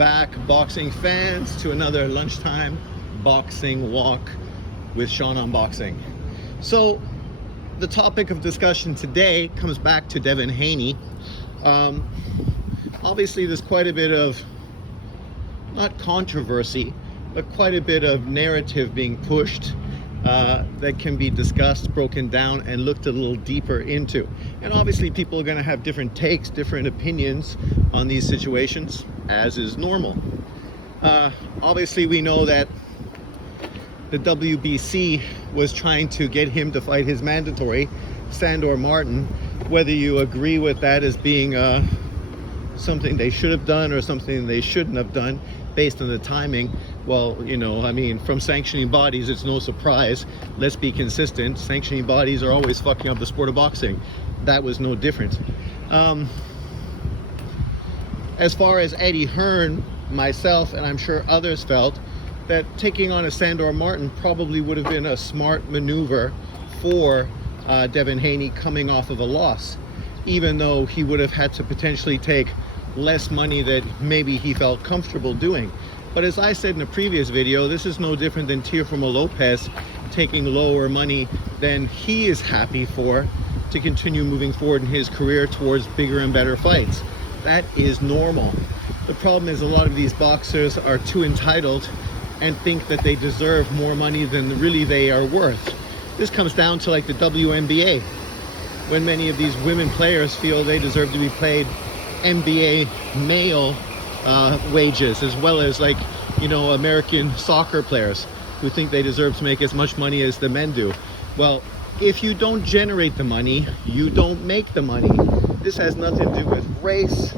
back, boxing fans, to another lunchtime boxing walk with Sean on Boxing. So the topic of discussion today comes back to Devin Haney. Obviously there's quite a bit of, not controversy, but quite a bit of narrative being pushed that can be discussed, broken down, and looked a little deeper into. And obviously people are going to have different takes, different opinions on these situations, as is normal. Obviously we know that the WBC was trying to get him to fight his mandatory, Sandor Martin. Whether you agree with that as being something they should have done or something they shouldn't have done based on the timing, well, you know, I mean, from sanctioning bodies, it's no surprise. Let's be consistent. Sanctioning bodies are always fucking up the sport of boxing. That was no different. As far as Eddie Hearn, myself, and I'm sure others felt that taking on a Sandor Martin probably would have been a smart maneuver for Devin Haney coming off of a loss, even though he would have had to potentially take less money that maybe he felt comfortable doing. But as I said in a previous video, this is no different than Teofimo Lopez taking lower money than he is happy for to continue moving forward in his career towards bigger and better fights. That is normal. The problem is a lot of these boxers are too entitled and think that they deserve more money than really they are worth. This comes down to like the WNBA, when many of these women players feel they deserve to be paid NBA male wages, as well as, like, you know, American soccer players who think they deserve to make as much money as the men do. Well, if you don't generate the money, you don't make the money. This has nothing to do with race,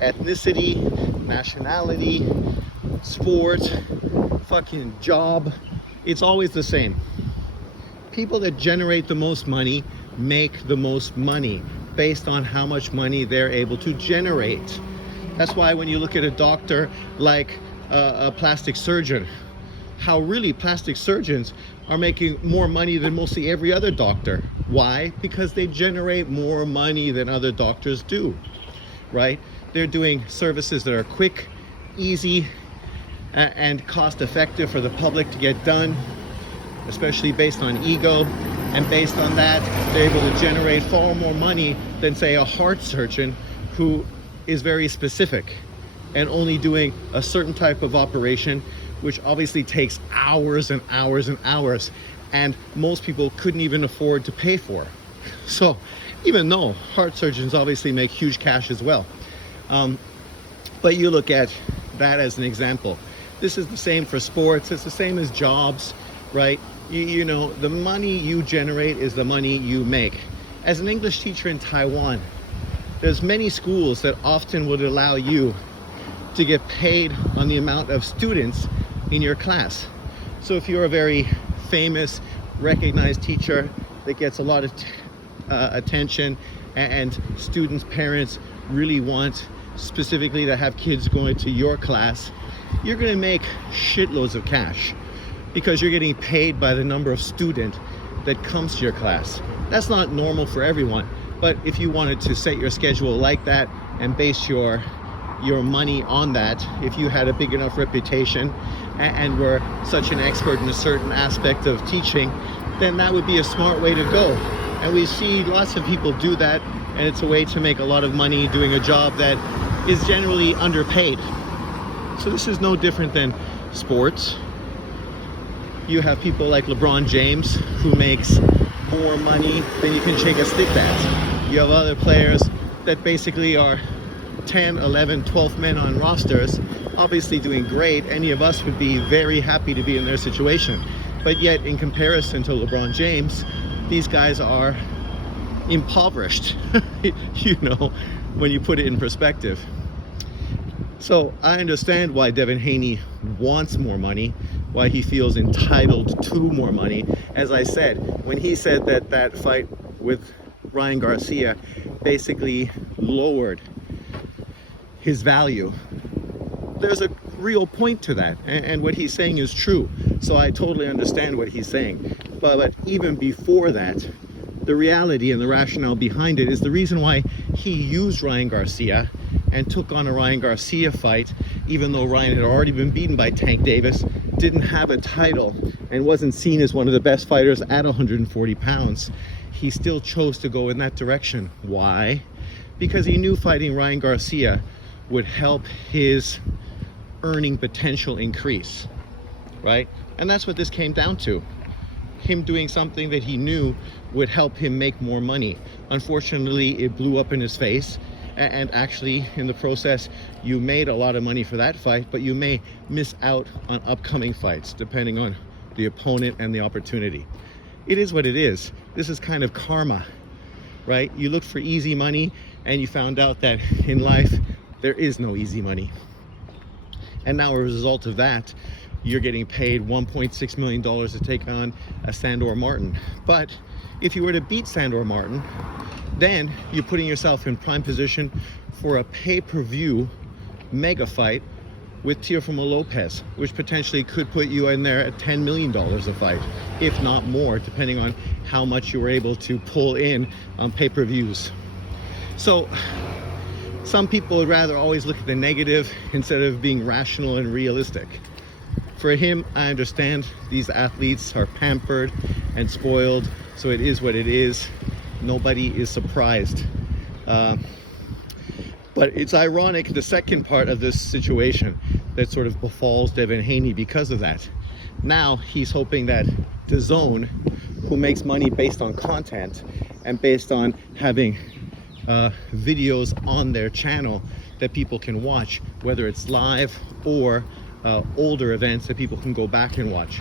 ethnicity, nationality, sport, fucking job. It's always the same. People that generate the most money make the most money based on how much money they're able to generate. That's why when you look at a doctor like a plastic surgeon, how really plastic surgeons are making more money than mostly every other doctor. Why? Because they generate more money than other doctors do, right? They're doing services that are quick, easy, and cost effective for the public to get done, especially based on ego. And based on that, they're able to generate far more money than, say, a heart surgeon who is very specific and only doing a certain type of operation, which obviously takes hours and hours and hours, and most people couldn't even afford to pay for. So even though heart surgeons obviously make huge cash as well, but you look at that as an example. This is the same for sports. It's the same as jobs, right? You know, the money you generate is the money you make. As an English teacher in Taiwan, there's many schools that often would allow you to get paid on the amount of students in your class. So if you're a very famous, recognized teacher that gets a lot of attention, and students' parents really want specifically to have kids going to your class, you're going to make shitloads of cash because you're getting paid by the number of student that comes to your class. That's not normal for everyone, but if you wanted to set your schedule like that and base your money on that, if you had a big enough reputation and were such an expert in a certain aspect of teaching, then that would be a smart way to go. And we see lots of people do that, and it's a way to make a lot of money doing a job that is generally underpaid. So this is no different than sports. You have people like LeBron James, who makes more money than you can shake a stick at. You have other players that basically are 10, 11, 12 men on rosters, obviously doing great. Any of us would be very happy to be in their situation. But yet, in comparison to LeBron James, these guys are impoverished, you know, when you put it in perspective. So I understand why Devin Haney wants more money, why he feels entitled to more money. As I said, when he said that that fight with Ryan Garcia basically lowered his value, there's a real point to that, and what he's saying is true. So I totally understand what he's saying. But even before that, the reality and the rationale behind it is the reason why he used Ryan Garcia and took on a Ryan Garcia fight even though Ryan had already been beaten by Tank Davis, didn't have a title, and wasn't seen as one of the best fighters at 140 pounds, he still chose to go in that direction. Why? Because he knew fighting Ryan Garcia would help his earning potential increase, right? And that's what this came down to. Him doing something that he knew would help him make more money. Unfortunately, it blew up in his face, and actually in the process you made a lot of money for that fight, but you may miss out on upcoming fights depending on the opponent and the opportunity. It is what it is. This is kind of karma, right? You looked for easy money and you found out that in life there is no easy money. And now as a result of that, you're getting paid $1.6 million to take on a Sandor Martin. But if you were to beat Sandor Martin, then you're putting yourself in prime position for a pay-per-view mega fight with Teofimo Lopez, which potentially could put you in there at $10 million a fight, if not more, depending on how much you were able to pull in on pay-per-views. So some people would rather always look at the negative instead of being rational and realistic. For him, I understand these athletes are pampered and spoiled, so it is what it is. Nobody is surprised. But it's ironic, the second part of this situation that sort of befalls Devin Haney because of that. Now he's hoping that DAZN, who makes money based on content and based on having videos on their channel that people can watch, whether it's live or older events that people can go back and watch.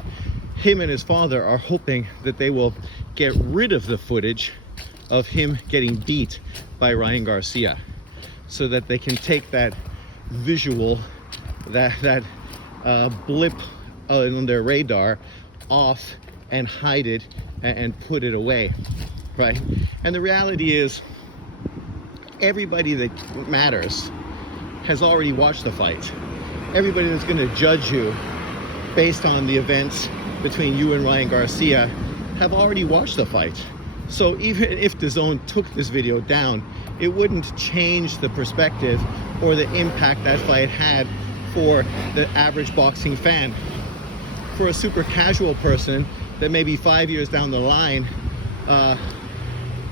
Him and his father are hoping that they will get rid of the footage of him getting beat by Ryan Garcia, so that they can take that visual, that blip on their radar off and hide it and put it away, right? And the reality is, everybody that matters has already watched the fight. Everybody that's going to judge you based on the events between you and Ryan Garcia have already watched the fight. So even if DAZN took this video down, it wouldn't change the perspective or the impact that fight had for the average boxing fan. For a super casual person that maybe 5 years down the line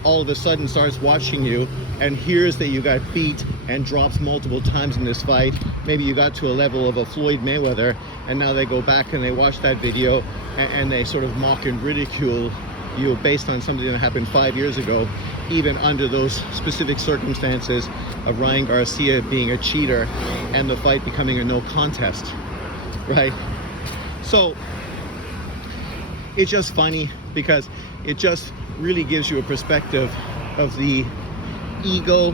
all of a sudden starts watching you and hears that you got beat and drops multiple times in this fight, maybe you got to a level of a Floyd Mayweather, and now they go back and they watch that video and they sort of mock and ridicule you based on something that happened 5 years ago, even under those specific circumstances of Ryan Garcia being a cheater and the fight becoming a no contest, right? So it's just funny because it just really gives you a perspective of the ego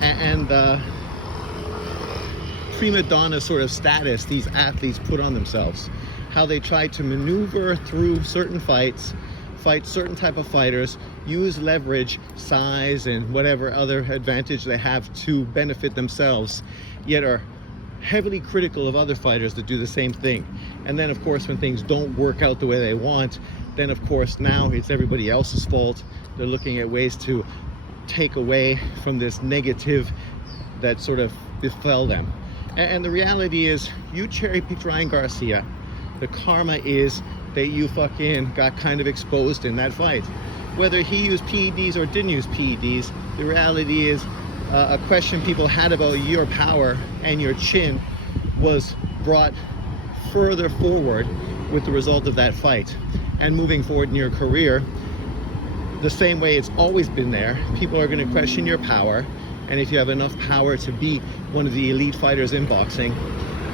and the prima donna sort of status these athletes put on themselves, how they try to maneuver through certain fights, fight certain type of fighters, use leverage, size, and whatever other advantage they have to benefit themselves, yet are heavily critical of other fighters that do the same thing. And then of course when things don't work out the way they want, then of course now it's everybody else's fault. They're looking at ways to take away from this negative that sort of befell them. And the reality is, you cherry-picked Ryan Garcia. The karma is that you fucking got kind of exposed in that fight. Whether he used PEDs or didn't use PEDs, the reality is a question people had about your power and your chin was brought further forward with the result of that fight. And moving forward in your career, the same way it's always been there, people are going to question your power, and if you have enough power to be one of the elite fighters in boxing,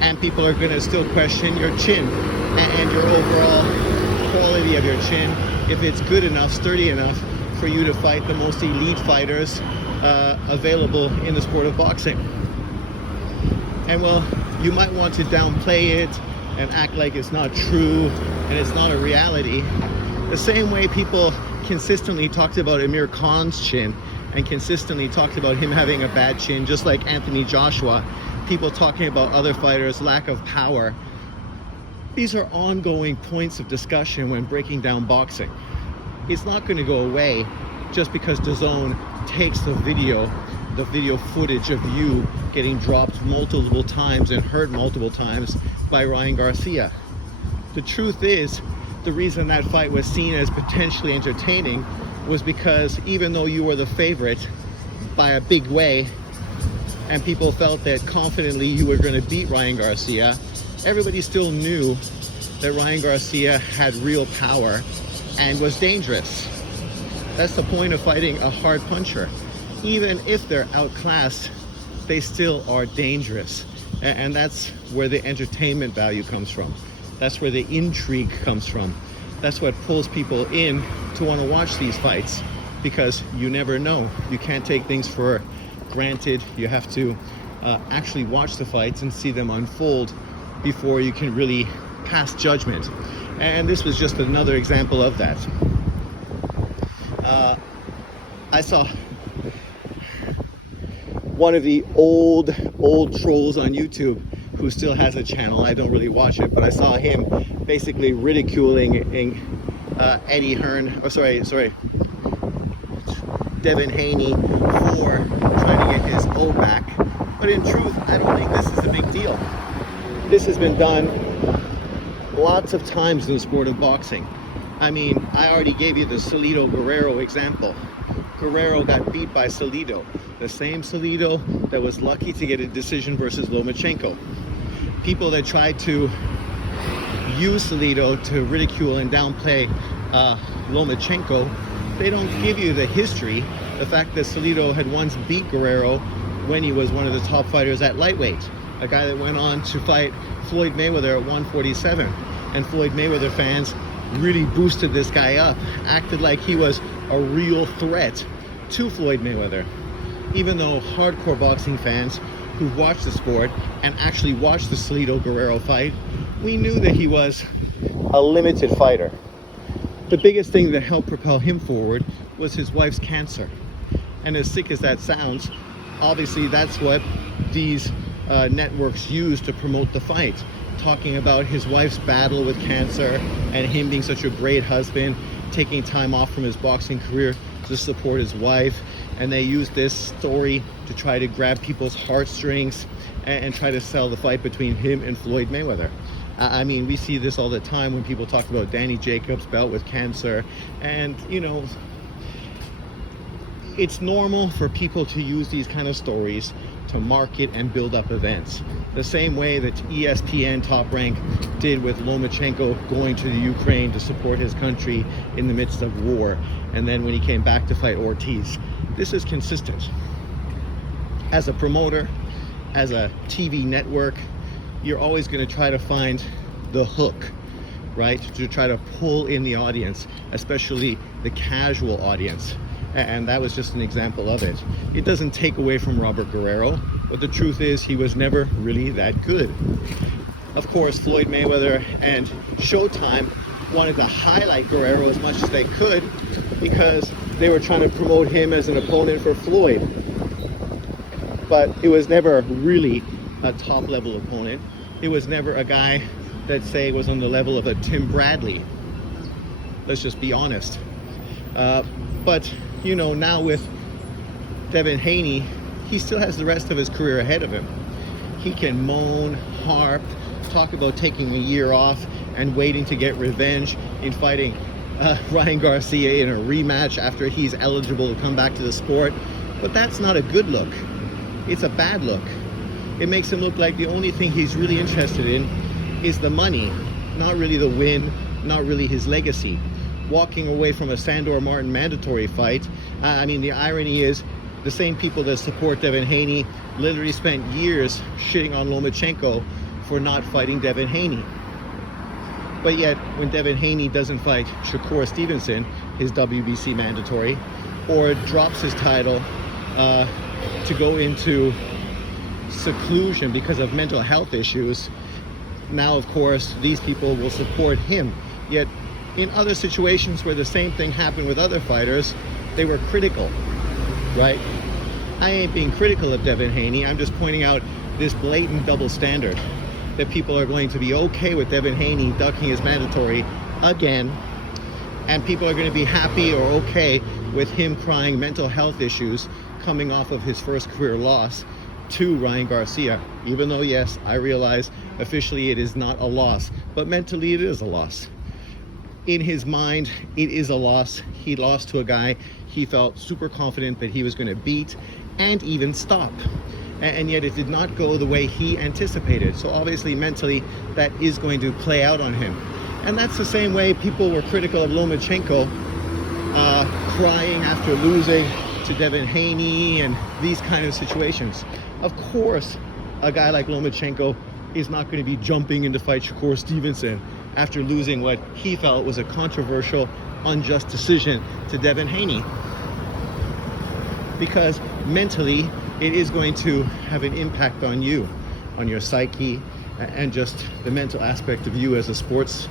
and people are going to still question your chin and your overall quality of your chin, if it's good enough, sturdy enough for you to fight the most elite fighters available in the sport of boxing. And well, you might want to downplay it and act like it's not true and it's not a reality. The same way people consistently talked about Amir Khan's chin and consistently talked about him having a bad chin, just like Anthony Joshua, people talking about other fighters' lack of power. These are ongoing points of discussion when breaking down boxing. It's not going to go away just because DAZN takes the video the video footage of you getting dropped multiple times and hurt multiple times by Ryan Garcia. The truth is, the reason that fight was seen as potentially entertaining was because even though you were the favorite by a big way, and people felt that confidently you were going to beat Ryan Garcia, everybody still knew that Ryan Garcia had real power and was dangerous. That's the point of fighting a hard puncher. Even if they're outclassed, they still are dangerous. And that's where the entertainment value comes from. That's where the intrigue comes from. That's what pulls people in to want to watch these fights, because you never know. You can't take things for granted. You have to actually watch the fights and see them unfold before you can really pass judgment. And this was just another example of that. I saw one of the old trolls on YouTube who still has a channel. I don't really watch it, but I saw him basically ridiculing Eddie Hearn, Devin Haney, for trying to get his O back. But in truth, I don't think this is a big deal. This has been done lots of times in the sport of boxing. I mean, I already gave you the Salido Guerrero example. Guerrero got beat by Salido, the same Salido that was lucky to get a decision versus Lomachenko. People that tried to use Salido to ridicule and downplay Lomachenko, they don't give you the history, the fact that Salido had once beat Guerrero when he was one of the top fighters at lightweight, a guy that went on to fight Floyd Mayweather at 147, and Floyd Mayweather fans really boosted this guy up, acted like he was a real threat to Floyd Mayweather, even though hardcore boxing fans who watched the sport and actually watched the Salido Guerrero fight, we knew that he was a limited fighter. The biggest thing that helped propel him forward was his wife's cancer. And as sick as that sounds, obviously that's what these networks use to promote the fight, talking about his wife's battle with cancer and him being such a great husband, taking time off from his boxing career to support his wife. And they use this story to try to grab people's heartstrings and try to sell the fight between him and Floyd Mayweather. I mean, we see this all the time when people talk about Danny Jacobs' bout with cancer. And, you know, it's normal for people to use these kind of stories to market and build up events. The same way that ESPN Top Rank did with Lomachenko going to the Ukraine to support his country in the midst of war. And then when he came back to fight Ortiz. This is consistent. As a promoter, as a TV network, you're always going to try to find the hook, right? To try to pull in the audience, especially the casual audience. And that was just an example of it. It doesn't take away from Robert Guerrero, but the truth is he was never really that good. Of course, Floyd Mayweather and Showtime wanted to highlight Guerrero as much as they could because they were trying to promote him as an opponent for Floyd. But it was never really a top level opponent. It was never a guy that, say, was on the level of a Tim Bradley. Let's just be honest. But you know, now with Devin Haney, he still has the rest of his career ahead of him. He can moan, harp, talk about taking a year off and waiting to get revenge in fighting Ryan Garcia in a rematch after he's eligible to come back to the sport. But that's not a good look. It's a bad look. It makes him look like the only thing he's really interested in is the money, not really the win, not really his legacy. Walking away from a Sandor Martin mandatory fight. I mean, the irony is the same people that support Devin Haney literally spent years shitting on Lomachenko for not fighting Devin Haney. But yet, when Devin Haney doesn't fight Shakur Stevenson, his WBC mandatory, or drops his title to go into seclusion because of mental health issues, now, of course, these people will support him. Yet, in other situations where the same thing happened with other fighters, they were critical, right? I ain't being critical of Devin Haney. I'm just pointing out this blatant double standard that people are going to be okay with Devin Haney ducking his mandatory again, and people are going to be happy or okay with him crying mental health issues coming off of his first career loss to Ryan Garcia, even though, yes, I realize officially it is not a loss, but mentally it is a loss. In his mind, it is a loss. He lost to a guy he felt super confident that he was going to beat and even stop. And yet it did not go the way he anticipated. So obviously mentally that is going to play out on him. And that's the same way people were critical of Lomachenko, crying after losing to Devin Haney and these kind of situations. Of course, a guy like Lomachenko is not going to be jumping in to fight Shakur Stevenson after losing what he felt was a controversial, unjust decision to Devin Haney. Because mentally, it is going to have an impact on you, on your psyche, and just the mental aspect of you as a sports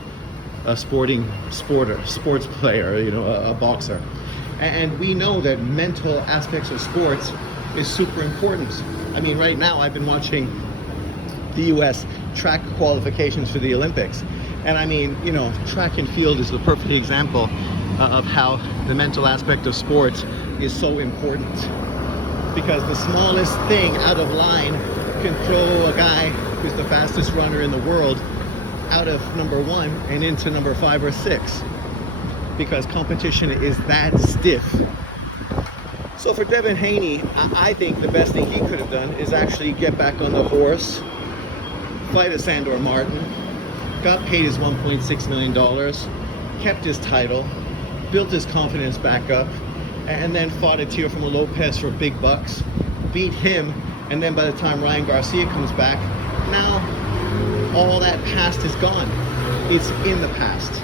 player, you know, a boxer. And we know that mental aspects of sports is super important. I mean, right now I've been watching the US track qualifications for the Olympics. And I mean, you know, track and field is the perfect example of how the mental aspect of sports is so important. Because the smallest thing out of line can throw a guy who's the fastest runner in the world out of number 1 and into number 5 or 6. Because competition is that stiff. So for Devin Haney, I think the best thing he could have done is actually get back on the horse, fight a Sandor Martin, got paid his $1.6 million, kept his title, built his confidence back up, and then fought a Teofimo Lopez for big bucks, beat him, and then by the time Ryan Garcia comes back, now all that past is gone. It's in the past.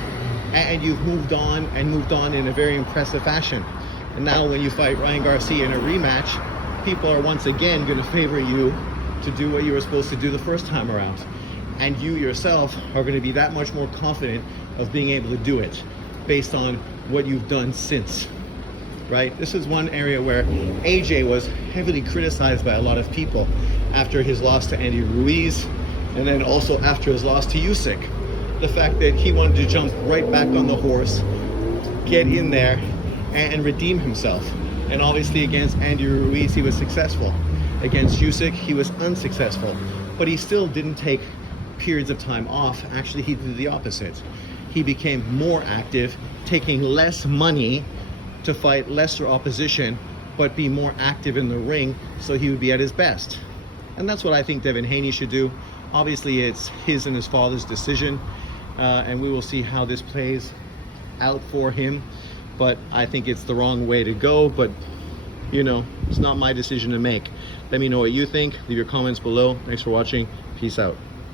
And you've moved on in a very impressive fashion. And now when you fight Ryan Garcia in a rematch, people are once again going to favor you to do what you were supposed to do the first time around. And you yourself are going to be that much more confident of being able to do it based on what you've done since, right? This is one area where AJ was heavily criticized by a lot of people after his loss to Andy Ruiz, and then also after his loss to Usyk. The fact that he wanted to jump right back on the horse, get in there, and redeem himself. And obviously against Andy Ruiz, he was successful. Against Usyk, he was unsuccessful. But he still didn't take periods of time off. Actually, he did the opposite. He became more active, taking less money to fight lesser opposition, but be more active in the ring so he would be at his best. And that's what I think Devin Haney should do. Obviously, it's his and his father's decision, and we will see how this plays out for him. But I think it's the wrong way to go, but you know, it's not my decision to make. Let me know what you think. Leave your comments below. Thanks for watching. Peace out.